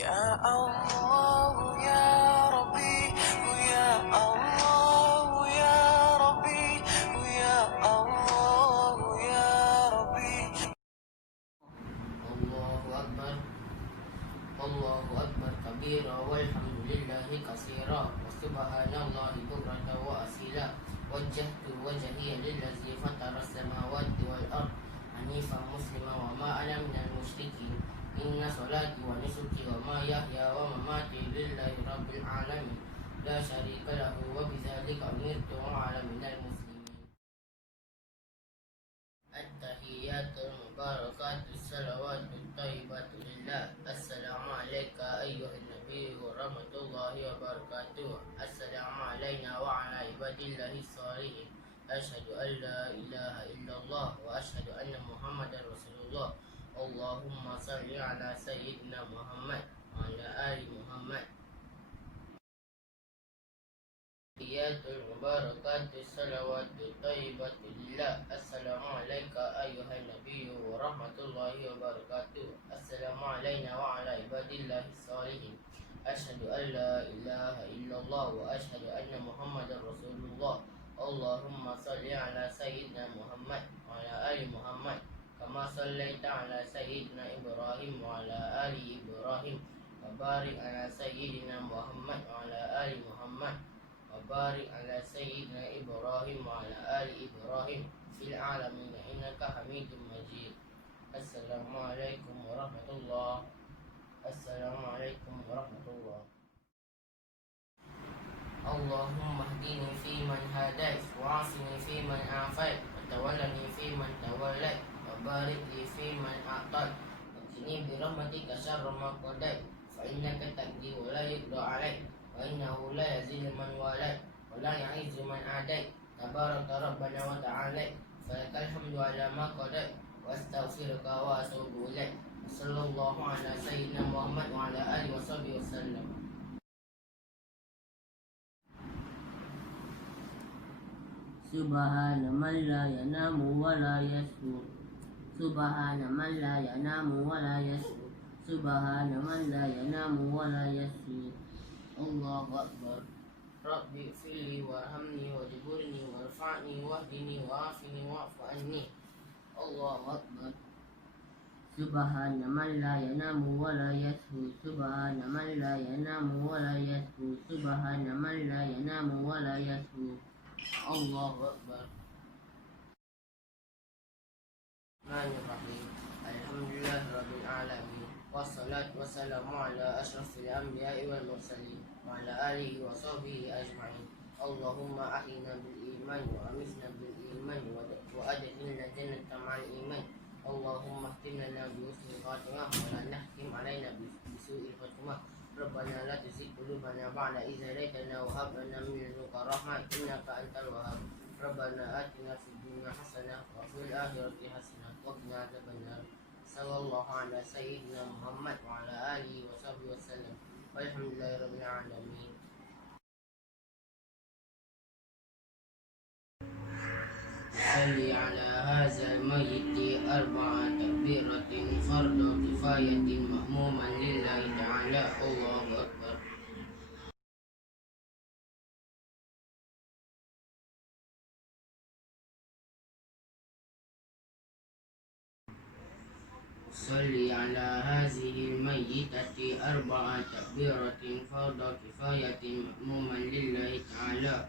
يا الله يا ربي ويا الله يا ربي ويا الله يا ربي. الله أكبر الله أكبر كبيرا والحمد لله كثيرا وسبحان الله بكرة وأصيلا. وجهت وجهي للذي فطر السماوات والأرض حنيفا مسلما وما أنا من المشركين. إن صلاتي ونسكي ومحياي ومماتي لله رب العالمين لا شريك له وبذلك أمرت وأنا من المسلمين. التحيات المباركات الصلوات الطيبات لله. السلام عليك أيها النبي ورحمة الله وبركاته. السلام علينا وعلى عباد الله الصالحين. أشهد أن لا إله إلا الله وأشهد أن محمدا رسول الله. اللهم صل على سيدنا محمد وعلى آل محمد. التحيات المباركات الصلوات الطيبات لله. السلام عليك أيها النبي ورحمة الله وبركاته. السلام علينا وعلى عباد الله الصالحين. أشهد أن لا إله إلا الله وأشهد أن محمدا رسول الله. اللهم صل على سيدنا محمد وعلى آل محمد كما صليت على سيدنا إبراهيم وعلى آل إبراهيم وبارك على سيدنا محمد وعلى آل محمد وبارك على سيدنا إبراهيم وعلى آل إبراهيم في العالمين إنك حميد مجيد. السلام عليكم ورحمة الله. السلام عليكم ورحمة الله. اللهم اهدني فيمن هديت وعافني فيمن عافيت وتولني فيمن توليت وبارك لي فيمن أعطيت وقني برحمتك شر ما قضيت فإنك تقضي ولا يقضى عليك وإنه لا يذل من واليت ولا يعز من عاديت تبارك ربنا وتعالى فلك الحمد على ما قضيت واستغفرك واتوب اليك. وصلى الله على سيدنا محمد وعلى اله وصحبه وسلم. سبحان من لا ينام ولا يسهو سبحان من لا ينام ولا يسهو سبحان من لا ينام ولا يسهو. الله أكبر. ربي اغفر لي وارحمني واجبرني وارفعني واهدني وعافني واعف عني. الله أكبر. سبحان من لا ينام ولا يسهو سبحان من لا ينام ولا يسهو سبحان من لا ينام ولا يسهو. الله أكبر. الرحمن الرحيم. الحمد لله رب العالمين والصلاة والسلام على أشرف الأنبياء والمرسلين وعلى آله وصحبه أجمعين. اللهم أحينا بالإيمان وأمتنا بالإيمان وأدخلنا الجنة مع الإيمان. اللهم اختم لنا بحسن الخاتمة ولا نحكم علينا بسوء الخاتمة. ربنا لا تزغ قلوبنا بعد إذ هديتنا وهب لنا من لدنك رحمة إنك أنت الوهاب. ربنا آتنا في الدنيا حسنة وفي الآخرة حسنة وقنا عذاب النار. صلى الله على سيدنا محمد وعلى آله وصحبه وسلم والحمد لله رب العالمين. صلي على هذا الميت 4 تكبيرة فرض كفاية مأموما لله تعالى. الله أكبر. صلي على هذه الميتة 4 تكبيرة فرض كفاية مأموما لله تعالى.